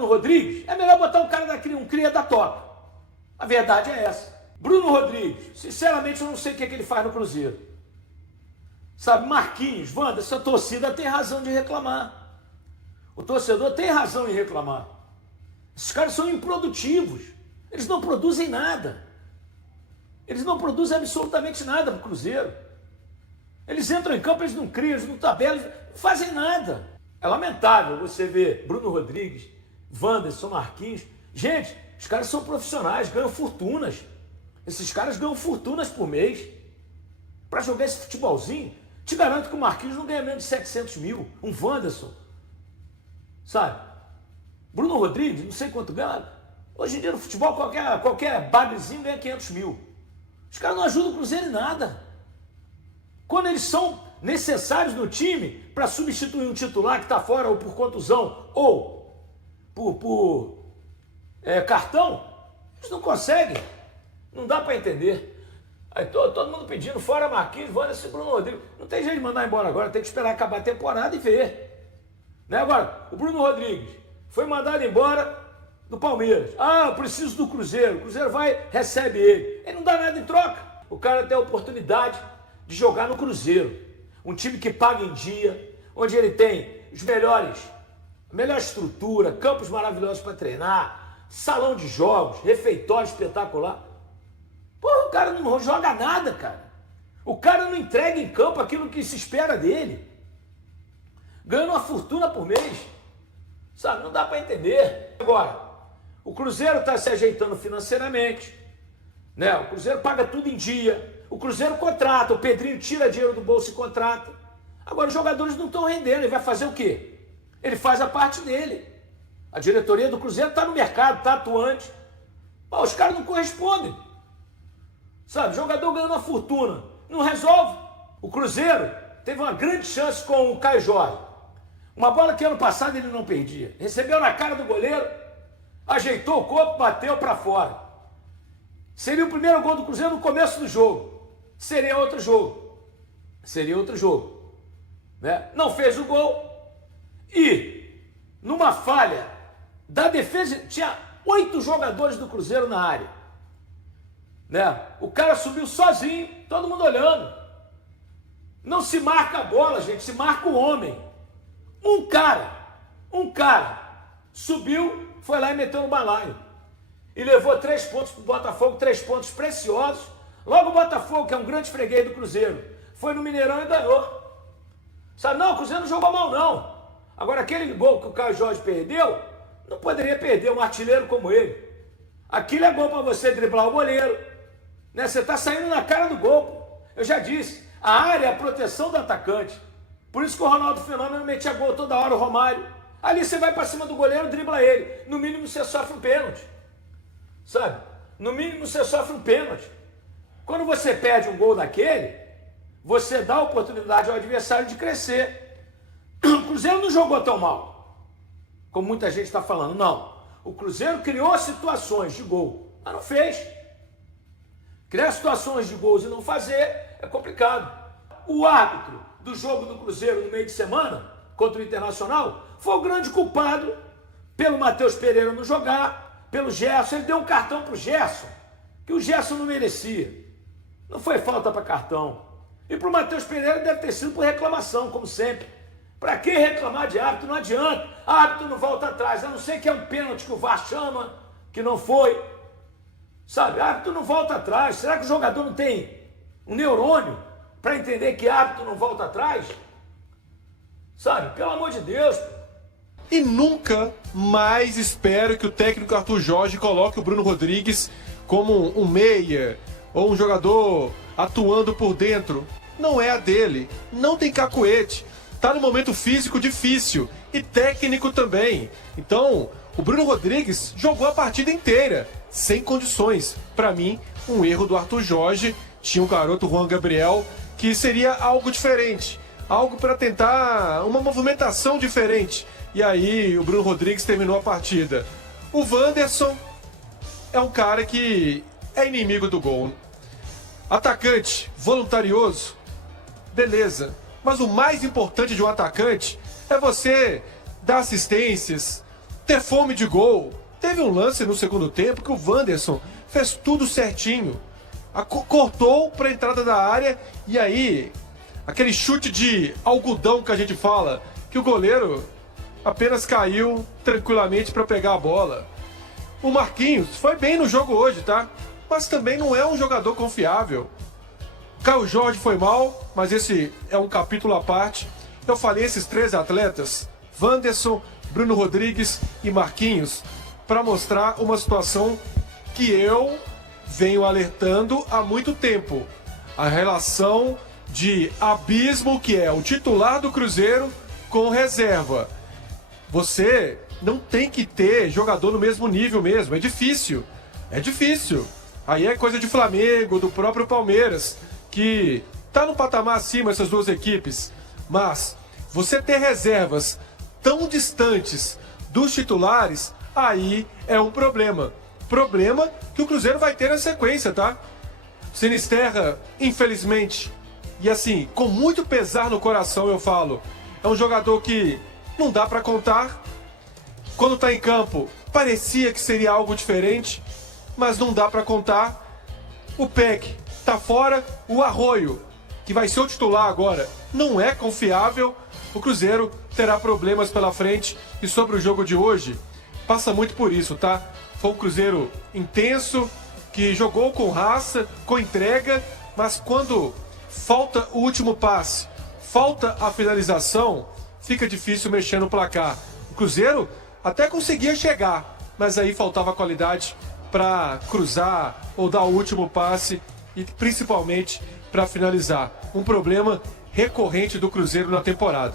Bruno Rodrigues, é melhor botar um cara daquele, um cria da Toca. A verdade é essa. Bruno Rodrigues, sinceramente eu não sei o que ele faz no Cruzeiro. Sabe, Marquinhos, Wanda, essa torcida tem razão de reclamar. O torcedor tem razão em reclamar. Esses caras são improdutivos. Eles não produzem nada. Eles não produzem absolutamente nada para o Cruzeiro. Eles entram em campo, eles não criam, eles não tabelam, eles não fazem nada. É lamentável você ver Bruno Rodrigues, Wanderson, Marquinhos. Gente, os caras são profissionais, ganham fortunas. Esses caras ganham fortunas por mês. Para jogar esse futebolzinho, te garanto que o Marquinhos não ganha menos de 700 mil. Um Wanderson, sabe? Bruno Rodrigues, não sei quanto ganha. Hoje em dia no futebol, qualquer bagrezinho ganha 500 mil. Os caras não ajudam o Cruzeiro em nada. Quando eles são necessários no time para substituir um titular que está fora ou por contusão ou por cartão, eles não conseguem. Não dá para entender. Aí todo mundo pedindo fora Marquinhos, Wanderson e Bruno Rodrigues. Não tem jeito de mandar embora agora, tem que esperar acabar a temporada e ver. Né? Agora, o Bruno Rodrigues foi mandado embora do Palmeiras. Ah, eu preciso do Cruzeiro. O Cruzeiro vai, recebe ele. Ele não dá nada em troca. O cara tem a oportunidade de jogar no Cruzeiro. Um time que paga em dia, onde ele tem os melhores, a melhor estrutura, campos maravilhosos para treinar, salão de jogos, refeitório espetacular. Pô, o cara não joga nada, cara. O cara não entrega em campo aquilo que se espera dele. Ganhando uma fortuna por mês. Sabe, não dá para entender. Agora, o Cruzeiro está se ajeitando financeiramente, né? O Cruzeiro paga tudo em dia. O Cruzeiro contrata, o Pedrinho tira dinheiro do bolso e contrata. Agora os jogadores não estão rendendo. Ele vai fazer o quê? Ele faz a parte dele. A diretoria do Cruzeiro está no mercado, está atuante. Mas os caras não correspondem. Sabe, jogador ganhando uma fortuna, não resolve. O Cruzeiro teve uma grande chance com o Caio Jorge. Uma bola que ano passado ele não perdia. Recebeu na cara do goleiro, ajeitou o corpo, bateu para fora. Seria o primeiro gol do Cruzeiro no começo do jogo. Seria outro jogo. Seria outro jogo. Né? Não fez o gol e, numa falha da defesa, tinha 8 jogadores do Cruzeiro na área. Né? O cara subiu sozinho, todo mundo olhando. Não se marca a bola, gente, se marca o homem. Um cara subiu, foi lá e meteu no balaio. E levou 3 pontos para o Botafogo, 3 pontos preciosos. Logo o Botafogo, que é um grande freguês do Cruzeiro, foi no Mineirão e ganhou. Sabe, não, o Cruzeiro não jogou mal, não. Agora, aquele gol que o Caio Jorge perdeu, não poderia perder um artilheiro como ele. Aquilo é gol para você driblar o goleiro. Né? Você está saindo na cara do gol. Eu já disse, a área é a proteção do atacante. Por isso que o Ronaldo Fenômeno metia gol toda hora, o Romário. Ali você vai para cima do goleiro, dribla ele. No mínimo você sofre um pênalti. Sabe? No mínimo você sofre um pênalti. Quando você perde um gol daquele, você dá a oportunidade ao adversário de crescer. O Cruzeiro não jogou tão mal, como muita gente está falando. Não. O Cruzeiro criou situações de gol, mas não fez. Criar situações de gols e não fazer é complicado. O árbitro do jogo do Cruzeiro no meio de semana, contra o Internacional, foi o grande culpado pelo Matheus Pereira não jogar, pelo Gerson. Ele deu um cartão para o Gerson, que o Gerson não merecia. Não foi falta para cartão. E para o Matheus Pereira deve ter sido por reclamação, como sempre. Para que reclamar de árbitro? Não adianta. Árbitro não volta atrás, a não ser que é um pênalti que o VAR chama, que não foi. Sabe, árbitro não volta atrás. Será que o jogador não tem um neurônio para entender que árbitro não volta atrás? Sabe, pelo amor de Deus. E nunca mais espero que o técnico Arthur Jorge coloque o Bruno Rodrigues como um meia ou um jogador atuando por dentro. Não é a dele, não tem cacuete, tá no momento físico difícil e técnico também. Então, o Bruno Rodrigues jogou a partida inteira, sem condições. Para mim, um erro do Arthur Jorge. Tinha um garoto, Juan Gabriel, que seria algo diferente, algo para tentar uma movimentação diferente. E aí o Bruno Rodrigues terminou a partida. O Wanderson é um cara que é inimigo do gol. Atacante voluntarioso, beleza. Mas o mais importante de um atacante é você dar assistências, ter fome de gol. Teve um lance no segundo tempo que o Wanderson fez tudo certinho. Cortou para a entrada da área e aí aquele chute de algodão que a gente fala, que o goleiro apenas caiu tranquilamente para pegar a bola. O Marquinhos foi bem no jogo hoje, tá? Mas também não é um jogador confiável. Caio Jorge foi mal, mas esse é um capítulo à parte. Eu falei esses 3 atletas, Wanderson, Bruno Rodrigues e Marquinhos, para mostrar uma situação que eu venho alertando há muito tempo. A relação de abismo que é o titular do Cruzeiro com reserva. Você não tem que ter jogador no mesmo nível mesmo, é difícil. É difícil. Aí é coisa de Flamengo, do próprio Palmeiras, que tá no patamar acima essas duas equipes. Mas você ter reservas tão distantes dos titulares, aí é um problema. Problema que o Cruzeiro vai ter na sequência, tá? Sinisterra, infelizmente, e assim, com muito pesar no coração eu falo, é um jogador que não dá pra contar. Quando tá em campo, parecia que seria algo diferente, mas não dá pra contar. O Peck tá fora, o Arroio, que vai ser o titular agora, não é confiável. O Cruzeiro terá problemas pela frente e sobre o jogo de hoje, passa muito por isso, tá? Foi um Cruzeiro intenso, que jogou com raça, com entrega, mas quando falta o último passe, falta a finalização, fica difícil mexer no placar. O Cruzeiro até conseguia chegar, mas aí faltava qualidade para cruzar ou dar o último passe e principalmente para finalizar. Um problema recorrente do Cruzeiro na temporada.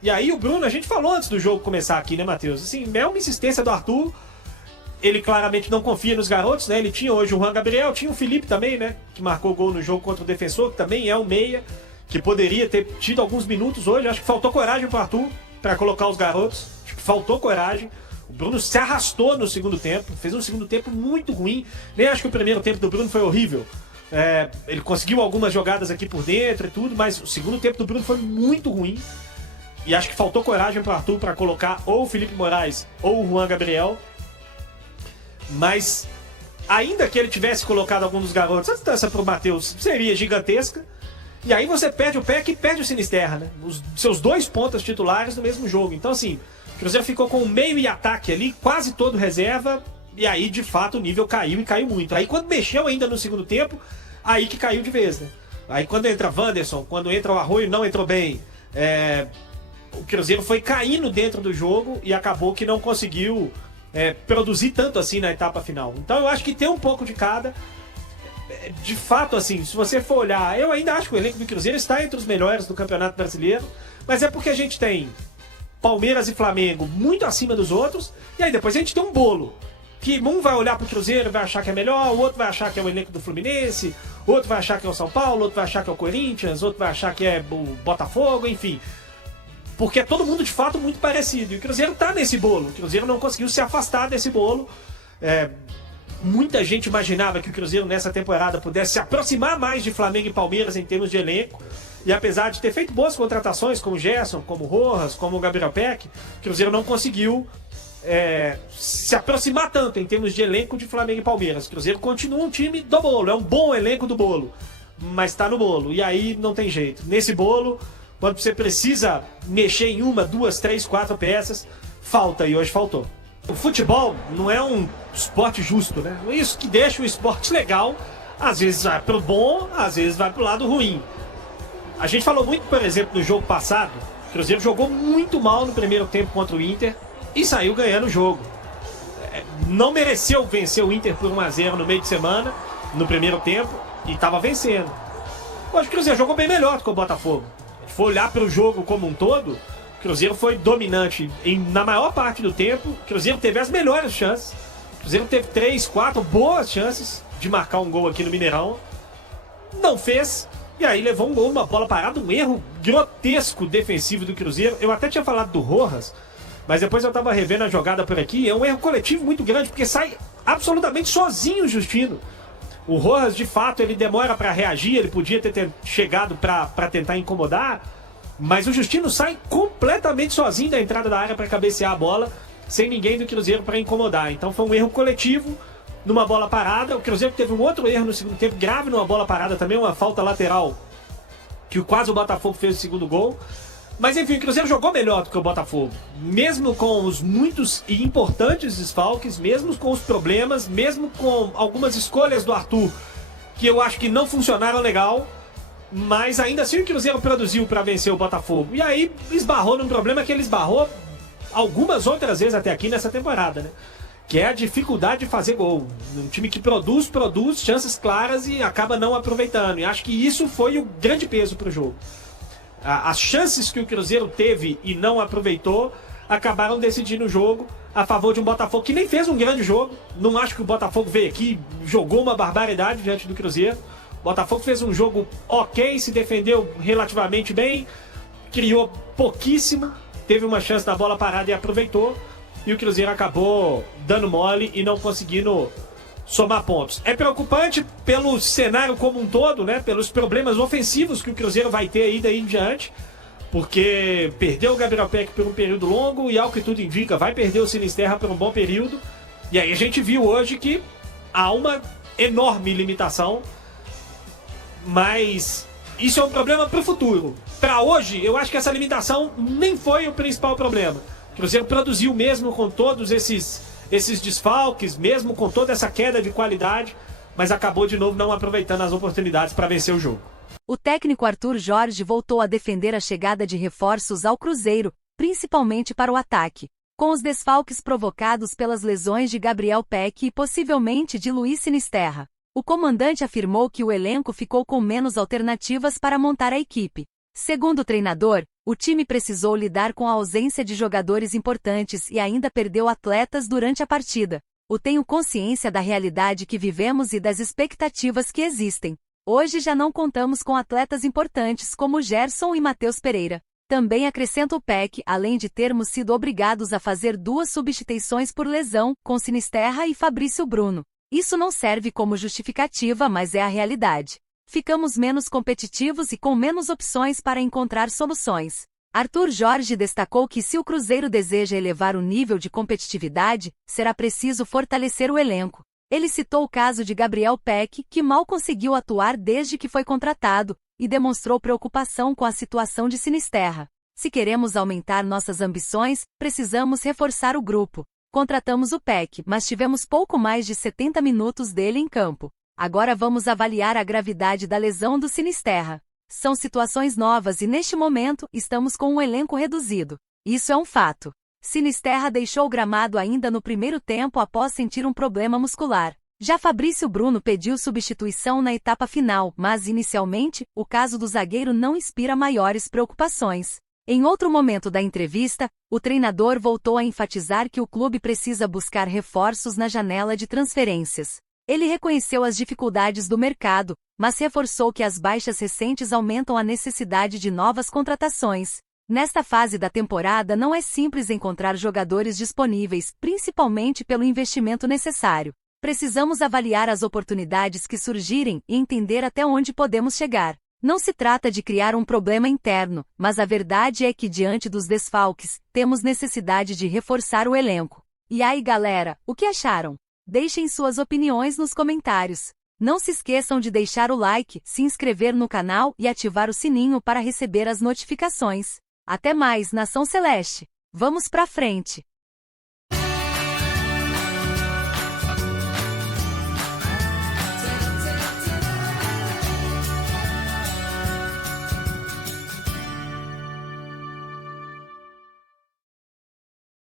E aí o Bruno, a gente falou antes do jogo começar aqui, né, Matheus? Assim, é uma insistência do Arthur. Ele claramente não confia nos garotos, né? Ele tinha hoje o Juan Gabriel, tinha o Felipe também, né? Que marcou gol no jogo contra o Defensor, que também é um meia, que poderia ter tido alguns minutos hoje. Acho que faltou coragem pro Arthur para colocar os garotos. Acho que faltou coragem. O Bruno se arrastou no segundo tempo, fez um segundo tempo muito ruim. Nem acho que o primeiro tempo do Bruno foi horrível. Ele conseguiu algumas jogadas aqui por dentro e tudo, mas o segundo tempo do Bruno foi muito ruim. E acho que faltou coragem pro Arthur para colocar ou o Felipe Moraes ou o Juan Gabriel. Mas, ainda que ele tivesse colocado algum dos garotos, a distância pro Matheus seria gigantesca. E aí você perde o Peck e perde o Sinisterra, né? Os seus 2 pontas titulares no mesmo jogo. Então, assim, o Cruzeiro ficou com o meio e ataque ali, quase todo reserva. E aí, de fato, o nível caiu e caiu muito. Aí, quando mexeu ainda no segundo tempo, aí que caiu de vez, né? Aí, quando entra Wanderson, quando entra o Arroio, não entrou bem. O Cruzeiro foi caindo dentro do jogo e acabou que não conseguiu produzir tanto assim na etapa final. Então eu acho que tem um pouco de cada. De fato, assim, se você for olhar, eu ainda acho que o elenco do Cruzeiro está entre os melhores do Campeonato Brasileiro, mas é porque a gente tem Palmeiras e Flamengo muito acima dos outros, e aí depois a gente tem um bolo, que um vai olhar pro Cruzeiro e vai achar que é melhor, o outro vai achar que é o elenco do Fluminense, outro vai achar que é o São Paulo, outro vai achar que é o Corinthians, outro vai achar que é o Botafogo, enfim. Porque é todo mundo, de fato, muito parecido. E o Cruzeiro tá nesse bolo. O Cruzeiro não conseguiu se afastar desse bolo. Muita gente imaginava que o Cruzeiro, nessa temporada, pudesse se aproximar mais de Flamengo e Palmeiras em termos de elenco. E apesar de ter feito boas contratações, como o Gerson, como o Rojas, como o Gabriel Peck, o Cruzeiro não conseguiu se aproximar tanto em termos de elenco de Flamengo e Palmeiras. O Cruzeiro continua um time do bolo. É um bom elenco do bolo. Mas tá no bolo. E aí não tem jeito. Nesse bolo, quando você precisa mexer em 1, 2, 3, 4 peças, falta, e hoje faltou. O futebol não é um esporte justo, né? Isso que deixa o esporte legal, às vezes vai pro bom, às vezes vai pro lado ruim. A gente falou muito, por exemplo, no jogo passado, o Cruzeiro jogou muito mal no primeiro tempo contra o Inter e saiu ganhando o jogo. Não mereceu vencer o Inter por 1-0 no meio de semana, no primeiro tempo, e estava vencendo. Hoje o Cruzeiro jogou bem melhor do que o Botafogo. Se for olhar para o jogo como um todo, o Cruzeiro foi dominante na maior parte do tempo. O Cruzeiro teve as melhores chances. O Cruzeiro teve 3, 4 boas chances de marcar um gol aqui no Mineirão. Não fez. E aí levou um gol, uma bola parada, um erro grotesco defensivo do Cruzeiro. Eu até tinha falado do Rojas, mas depois eu tava revendo a jogada por aqui. É um erro coletivo muito grande, porque sai absolutamente sozinho o Justino. O Rojas, de fato, ele demora para reagir, ele podia ter chegado para tentar incomodar, mas o Justino sai completamente sozinho da entrada da área para cabecear a bola. sem ninguém do Cruzeiro para incomodar. Então foi um erro coletivo numa bola parada. O Cruzeiro teve um outro erro no segundo tempo, grave numa bola parada também, uma falta lateral, que quase o Botafogo fez o segundo gol. Mas enfim, o Cruzeiro jogou melhor do que o Botafogo. Mesmo com os muitos e importantes desfalques, mesmo com os problemas, mesmo com algumas escolhas do Arthur, que eu acho que não funcionaram legal, mas ainda assim o Cruzeiro produziu para vencer o Botafogo. E aí esbarrou num problema que ele esbarrou algumas outras vezes até aqui nessa temporada, né? Que é a dificuldade de fazer gol. Um time que produz chances claras e acaba não aproveitando. E acho que isso foi o grande peso para o jogo. As chances que o Cruzeiro teve e não aproveitou acabaram decidindo o jogo a favor de um Botafogo que nem fez um grande jogo. Não acho que o Botafogo veio aqui e jogou uma barbaridade diante do Cruzeiro. O Botafogo fez um jogo ok, se defendeu relativamente bem, criou pouquíssimo, teve uma chance na bola parada e aproveitou. E o Cruzeiro acabou dando mole e não conseguindo somar pontos. É preocupante pelo cenário como um todo, né? Pelos problemas ofensivos que o Cruzeiro vai ter aí daí em diante, porque perdeu o Gabriel Peck por um período longo e, ao que tudo indica, vai perder o Sinisterra por um bom período. E aí a gente viu hoje que há uma enorme limitação, mas isso é um problema para o futuro. Para hoje, eu acho que essa limitação nem foi o principal problema. O Cruzeiro produziu mesmo com todos esses desfalques, mesmo com toda essa queda de qualidade, mas acabou de novo não aproveitando as oportunidades para vencer o jogo. O técnico Arthur Jorge voltou a defender a chegada de reforços ao Cruzeiro, principalmente para o ataque. Com os desfalques provocados pelas lesões de Gabriel Peck e possivelmente de Luiz Sinisterra, o comandante afirmou que o elenco ficou com menos alternativas para montar a equipe. Segundo o treinador, o time precisou lidar com a ausência de jogadores importantes e ainda perdeu atletas durante a partida. Tenho consciência da realidade que vivemos e das expectativas que existem. Hoje já não contamos com atletas importantes como Gerson e Matheus Pereira. Também acrescenta o Peck, além de termos sido obrigados a fazer 2 substituições por lesão, com Sinisterra e Fabrício Bruno. Isso não serve como justificativa, mas é a realidade. Ficamos menos competitivos e com menos opções para encontrar soluções. Arthur Jorge destacou que se o Cruzeiro deseja elevar o nível de competitividade, será preciso fortalecer o elenco. Ele citou o caso de Gabriel Peck, que mal conseguiu atuar desde que foi contratado, e demonstrou preocupação com a situação de Sinisterra. Se queremos aumentar nossas ambições, precisamos reforçar o grupo. Contratamos o Peck, mas tivemos pouco mais de 70 minutos dele em campo. Agora vamos avaliar a gravidade da lesão do Sinisterra. São situações novas e neste momento estamos com um elenco reduzido. Isso é um fato. Sinisterra deixou o gramado ainda no primeiro tempo após sentir um problema muscular. Já Fabrício Bruno pediu substituição na etapa final, mas inicialmente, o caso do zagueiro não inspira maiores preocupações. Em outro momento da entrevista, o treinador voltou a enfatizar que o clube precisa buscar reforços na janela de transferências. Ele reconheceu as dificuldades do mercado, mas reforçou que as baixas recentes aumentam a necessidade de novas contratações. Nesta fase da temporada não é simples encontrar jogadores disponíveis, principalmente pelo investimento necessário. Precisamos avaliar as oportunidades que surgirem e entender até onde podemos chegar. Não se trata de criar um problema interno, mas a verdade é que diante dos desfalques, temos necessidade de reforçar o elenco. E aí galera, o que acharam? Deixem suas opiniões nos comentários. Não se esqueçam de deixar o like, se inscrever no canal e ativar o sininho para receber as notificações. Até mais, Nação Celeste! Vamos pra frente!